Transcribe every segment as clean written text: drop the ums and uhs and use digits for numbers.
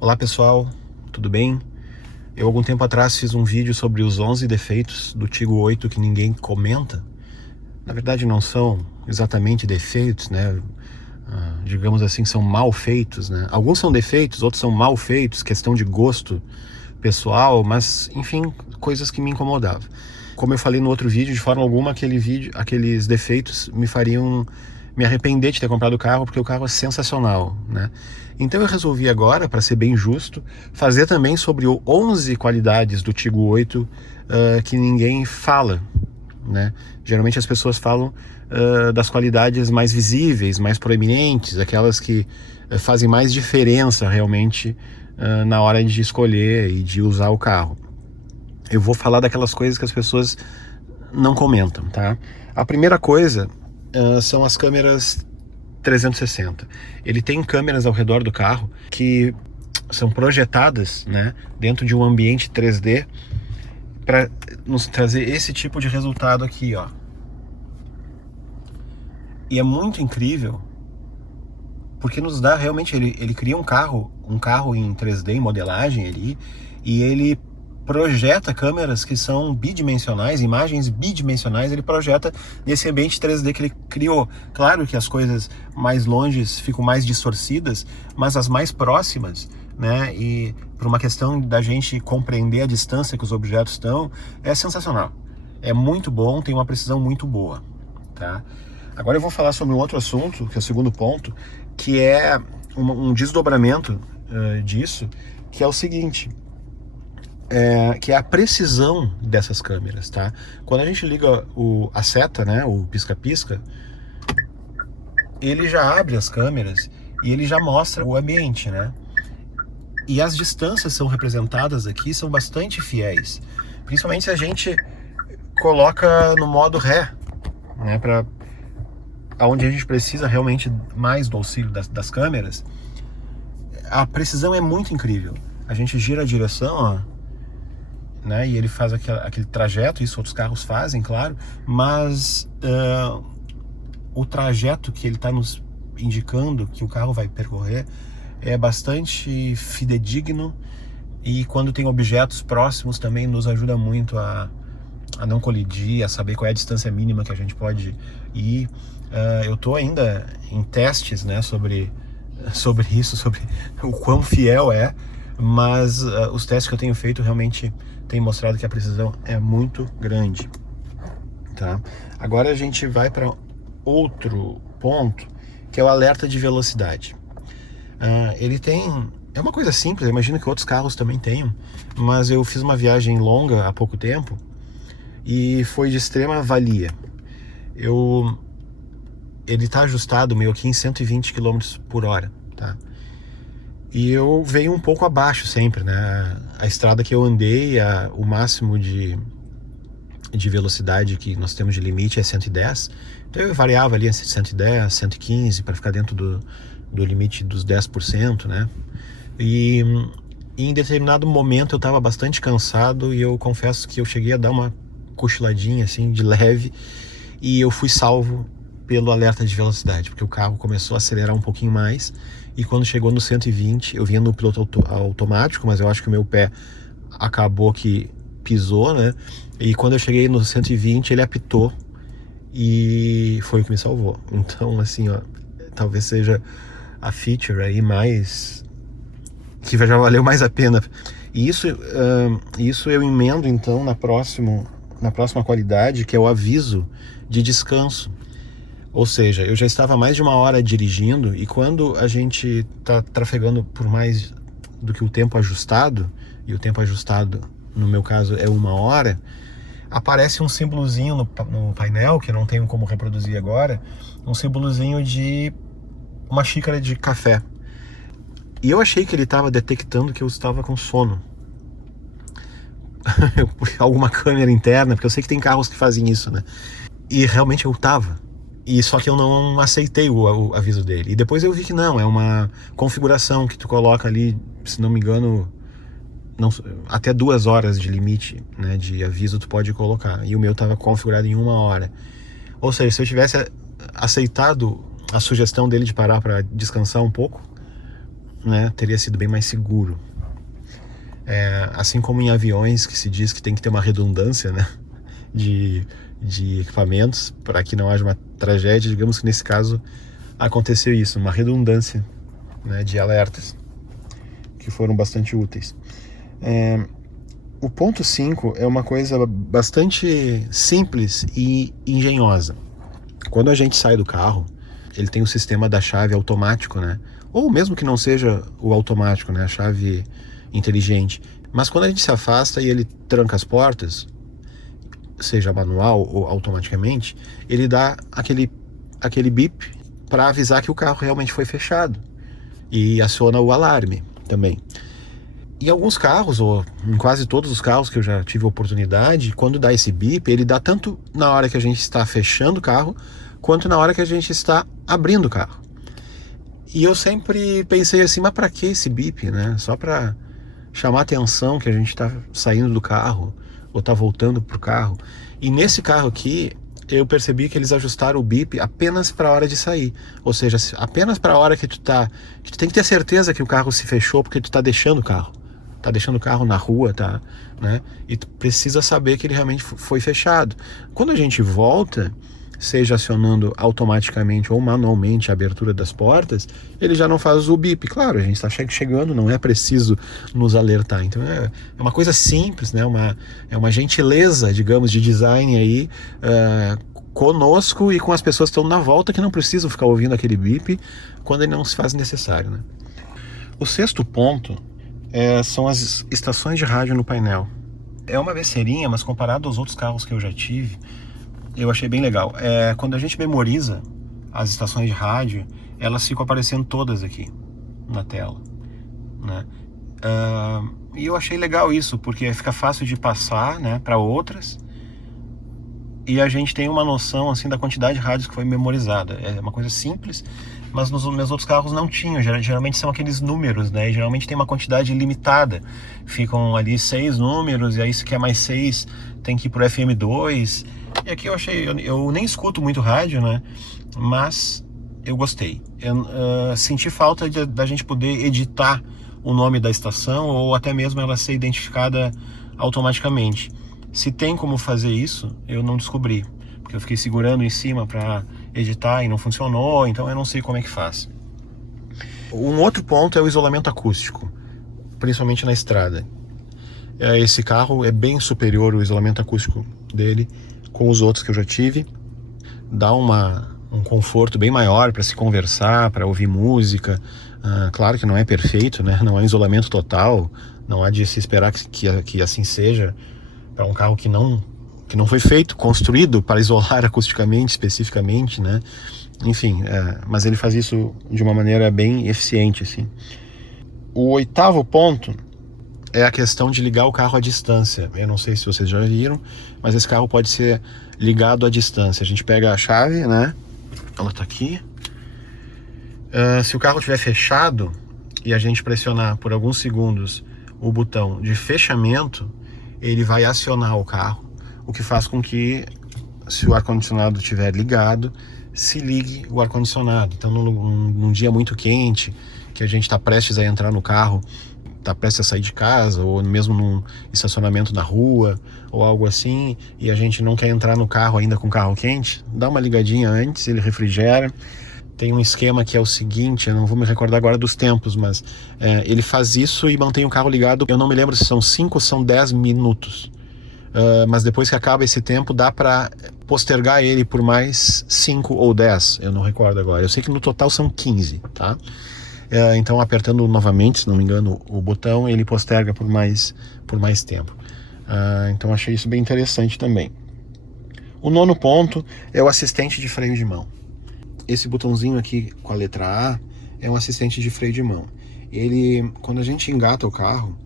Olá pessoal, tudo bem? Eu algum tempo atrás fiz um vídeo sobre os 11 defeitos do Tiggo 8 que ninguém comenta. Na verdade não são exatamente defeitos, né? Digamos assim, são mal feitos, né? Alguns são defeitos, outros são mal feitos, questão de gosto pessoal, mas enfim, coisas que me incomodavam. Como eu falei no outro vídeo, de forma alguma aqueles defeitos me fariam me arrepender de ter comprado o carro, porque o carro é sensacional, né? Então eu resolvi agora, para ser bem justo, fazer também sobre 11 qualidades do Tiggo 8 que ninguém fala, né? Geralmente as pessoas falam das qualidades mais visíveis, mais proeminentes, aquelas que fazem mais diferença realmente na hora de escolher e de usar o carro. Eu vou falar daquelas coisas que as pessoas não comentam, tá? A primeira coisa são as câmeras 360. Ele tem câmeras ao redor do carro que são projetadas, né, dentro de um ambiente 3D para nos trazer esse tipo de resultado aqui, ó. E é muito incrível porque nos dá realmente, ele cria um carro em 3D, em modelagem ali, e ele projeta câmeras que são bidimensionais, imagens bidimensionais, ele projeta nesse ambiente 3D que ele criou. Claro que as coisas mais longe ficam mais distorcidas, mas as mais próximas, né, e por uma questão da gente compreender a distância que os objetos estão, é sensacional. É muito bom, tem uma precisão muito boa, tá? Agora eu vou falar sobre um outro assunto, que é o segundo ponto, que é um desdobramento disso, que é o seguinte, que é a precisão dessas câmeras, tá? Quando a gente liga a seta, né, o pisca-pisca, ele já abre as câmeras e ele já mostra o ambiente, né? E as distâncias são representadas aqui, são bastante fiéis, principalmente se a gente coloca no modo ré, né, para onde a gente precisa realmente mais do auxílio das câmeras. A precisão é muito incrível. A gente gira a direção, ó, né, e ele faz aquele trajeto, isso outros carros fazem, claro, mas o trajeto que ele está nos indicando que o carro vai percorrer é bastante fidedigno, e quando tem objetos próximos também nos ajuda muito a não colidir, a saber qual é a distância mínima que a gente pode ir. Eu estou ainda em testes, né, sobre isso, sobre o quão fiel é, mas os testes que eu tenho feito realmente têm mostrado que a precisão é muito grande, tá? Agora a gente vai para outro ponto, que é o alerta de velocidade. Ele tem... É uma coisa simples, eu imagino que outros carros também tenham, mas eu fiz uma viagem longa há pouco tempo e foi de extrema valia. Ele está ajustado meio aqui em 120 km por hora, tá? E eu venho um pouco abaixo sempre, né? A estrada que eu andei, o máximo de velocidade que nós temos de limite é 110. Então eu variava ali entre 110, 115 para ficar dentro do limite dos 10%, né? E em determinado momento eu estava bastante cansado e eu confesso que eu cheguei a dar uma cochiladinha assim de leve, e eu fui salvo pelo alerta de velocidade, porque o carro começou a acelerar um pouquinho mais, e quando chegou no 120, eu vinha no piloto automático, mas eu acho que o meu pé acabou que pisou, né? E quando eu cheguei no 120, ele apitou e foi o que me salvou. Então, assim, ó, talvez seja a feature aí mais... que já valeu mais a pena. E isso eu emendo, então, na próxima qualidade, que é o aviso de descanso. Ou seja, eu já estava mais de uma hora dirigindo, e quando a gente está trafegando por mais do que o tempo ajustado, e o tempo ajustado, no meu caso, é 1 hora, aparece um símbolozinho no painel, que eu não tenho como reproduzir agora, um símbolozinho de uma xícara de café. E eu achei que ele estava detectando que eu estava com sono. Alguma câmera interna, porque eu sei que tem carros que fazem isso, né? E realmente eu tava. E só que eu não aceitei o aviso dele. E depois eu vi que não, é uma configuração que tu coloca ali, se não me engano, até 2 horas de limite, né, de aviso tu pode colocar. E o meu tava configurado em 1 hora. Ou seja, se eu tivesse aceitado a sugestão dele de parar para descansar um pouco, né, teria sido bem mais seguro. Assim como em aviões, que se diz que tem que ter uma redundância, né, de equipamentos para que não haja uma tragédia, digamos que nesse caso aconteceu isso, uma redundância, né, de alertas que foram bastante úteis. O ponto 5 é uma coisa bastante simples e engenhosa. Quando a gente sai do carro, ele tem o sistema da chave automático, né? Ou mesmo que não seja o automático, né? A chave inteligente. Mas quando a gente se afasta e ele tranca as portas, seja manual ou automaticamente, ele dá aquele bip para avisar que o carro realmente foi fechado. E aciona o alarme também. Em alguns carros, ou em quase todos os carros que eu já tive oportunidade, quando dá esse bip, ele dá tanto na hora que a gente está fechando o carro, quanto na hora que a gente está abrindo o carro. E eu sempre pensei assim, mas para que esse bip, né? Só para chamar a atenção que a gente está saindo do carro, ou está voltando pro carro. E nesse carro aqui, eu percebi que eles ajustaram o bip apenas para a hora de sair. Ou seja, apenas para a hora que tu tem que ter certeza que o carro se fechou, porque tu tá deixando o carro. Tá deixando o carro na rua, tá, né? E tu precisa saber que ele realmente foi fechado. Quando a gente volta, seja acionando automaticamente ou manualmente a abertura das portas, ele já não faz o bip. Claro, a gente está chegando, não é preciso nos alertar. Então é uma coisa simples, né? É uma gentileza, digamos, de design aí, conosco e com as pessoas que estão na volta, que não precisam ficar ouvindo aquele bip quando ele não se faz necessário, né? O 6º ponto são as estações de rádio no painel. É uma besteirinha, mas comparado aos outros carros que eu já tive, eu achei bem legal. Quando a gente memoriza as estações de rádio, elas ficam aparecendo todas aqui na tela, né? E eu achei legal isso, porque fica fácil de passar, né, para outras, e a gente tem uma noção assim da quantidade de rádios que foi memorizada. É uma coisa simples, mas nos meus outros carros não tinham. Geralmente são aqueles números, né? E geralmente tem uma quantidade limitada. Ficam ali 6 números, e aí se quer mais 6 tem que ir pro FM2. E aqui eu nem escuto muito rádio, né? Mas eu gostei. Eu senti falta da gente poder editar o nome da estação, ou até mesmo ela ser identificada automaticamente. Se tem como fazer isso, eu não descobri, porque eu fiquei segurando em cima para editar e não funcionou, então eu não sei como é que faz. Um outro ponto é o isolamento acústico, principalmente na estrada. Esse carro é bem superior o isolamento acústico dele com os outros que eu já tive. Dá um conforto bem maior para se conversar, para ouvir música. Claro que não é perfeito, né? Não é isolamento total, não há de se esperar que assim seja para um carro que não foi construído para isolar acusticamente, especificamente, né? Enfim, mas ele faz isso de uma maneira bem eficiente, assim. O 8º ponto é a questão de ligar o carro à distância. Eu não sei se vocês já viram, mas esse carro pode ser ligado à distância. A gente pega a chave, né? Ela tá aqui. Se o carro estiver fechado e a gente pressionar por alguns segundos o botão de fechamento, ele vai acionar o carro, o que faz com que, se o ar-condicionado estiver ligado, se ligue o ar-condicionado. Então, num dia muito quente, que a gente está prestes a entrar no carro, está prestes a sair de casa, ou mesmo num estacionamento na rua, ou algo assim, e a gente não quer entrar no carro ainda com o carro quente, dá uma ligadinha antes, ele refrigera. Tem um esquema que é o seguinte, eu não vou me recordar agora dos tempos, mas ele faz isso e mantém o carro ligado. Eu não me lembro se são 5 ou são 10 minutos. Mas depois que acaba esse tempo, dá para postergar ele por mais 5 ou 10, eu não recordo agora. Eu sei que no total são 15, tá? Então, apertando novamente, se não me engano, o botão, ele posterga por mais tempo. Então, achei isso bem interessante também. O 9º ponto é o assistente de freio de mão. Esse botãozinho aqui com a letra A é um assistente de freio de mão. Ele, quando a gente engata o carro,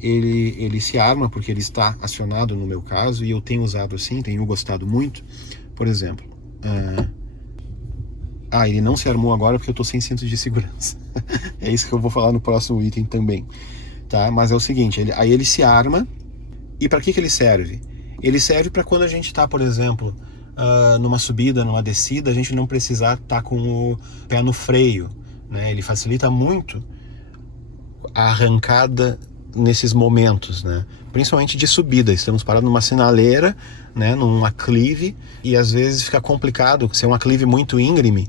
ele se arma, porque ele está acionado no meu caso, e eu tenho usado assim, tenho gostado muito. Por exemplo, ele não se armou agora porque eu estou sem cinto de segurança. É isso que eu vou falar no próximo item também, tá? Mas é o seguinte, aí ele se arma, e para que ele serve? Ele serve para quando a gente está, por exemplo, numa subida, numa descida, a gente não precisar estar com o pé no freio, né? Ele facilita muito a arrancada nesses momentos, né? Principalmente de subida. Estamos parados numa sinaleira, né? Num aclive, e às vezes fica complicado, se é um aclive muito íngreme,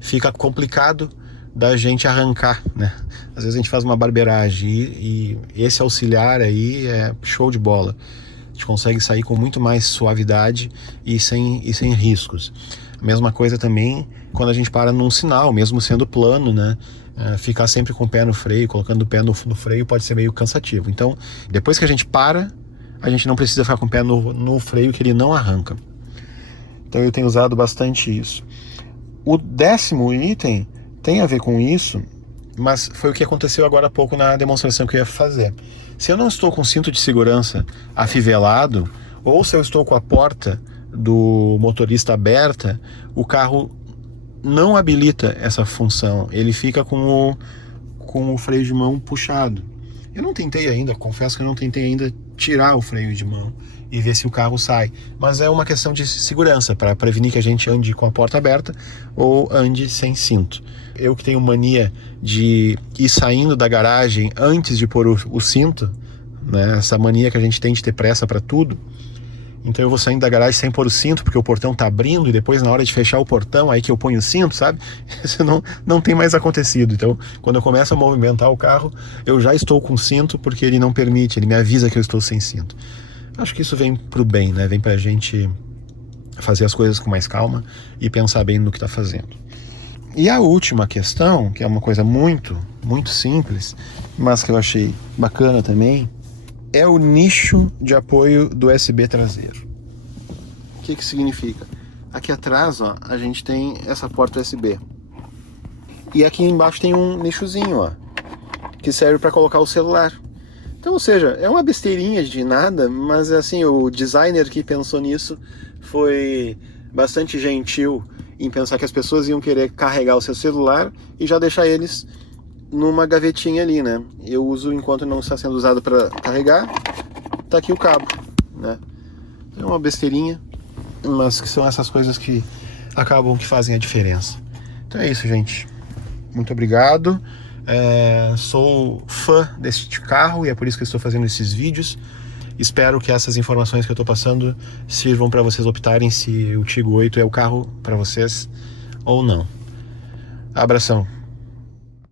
fica complicado da gente arrancar, né? Às vezes a gente faz uma barbeiragem e esse auxiliar aí é show de bola. A gente consegue sair com muito mais suavidade e sem riscos. A mesma coisa também quando a gente para num sinal, mesmo sendo plano, né? Ficar sempre com o pé no freio, colocando o pé no freio pode ser meio cansativo. Então, depois que a gente para, a gente não precisa ficar com o pé no freio, que ele não arranca. Então eu tenho usado bastante isso. O 10º item tem a ver com isso, mas foi o que aconteceu agora há pouco na demonstração que eu ia fazer. Se eu não estou com cinto de segurança afivelado, ou se eu estou com a porta do motorista aberta, o carro não habilita essa função. Ele fica com o freio de mão puxado. Eu não tentei ainda, confesso que eu não tentei ainda tirar o freio de mão e ver se o carro sai. Mas é uma questão de segurança, para prevenir que a gente ande com a porta aberta ou ande sem cinto. Eu que tenho mania de ir saindo da garagem antes de pôr o cinto, né? Essa mania que a gente tem de ter pressa para tudo. Então eu vou saindo da garagem sem pôr o cinto, porque o portão tá abrindo, e depois na hora de fechar o portão, aí que eu ponho o cinto, sabe? Isso não tem mais acontecido. Então, quando eu começo a movimentar o carro, eu já estou com cinto, porque ele não permite, ele me avisa que eu estou sem cinto. Acho que isso vem pro bem, né? Vem pra gente fazer as coisas com mais calma e pensar bem no que tá fazendo. E a última questão, que é uma coisa muito, muito simples, mas que eu achei bacana também, é o nicho de apoio do USB traseiro. O que significa? Aqui atrás, ó, a gente tem essa porta USB. E aqui embaixo tem um nichozinho, ó, que serve para colocar o celular. Então, ou seja, é uma besteirinha de nada, mas assim, o designer que pensou nisso foi bastante gentil em pensar que as pessoas iam querer carregar o seu celular e já deixar eles numa gavetinha ali, né? Eu uso enquanto não está sendo usado para carregar. Tá aqui o cabo, né? É uma besteirinha, mas que são essas coisas que acabam que fazem a diferença. Então é isso, gente. Muito obrigado. Sou fã deste carro e é por isso que eu estou fazendo esses vídeos. Espero que essas informações que eu estou passando sirvam para vocês optarem se o Tiggo 8 é o carro para vocês ou não. Abração.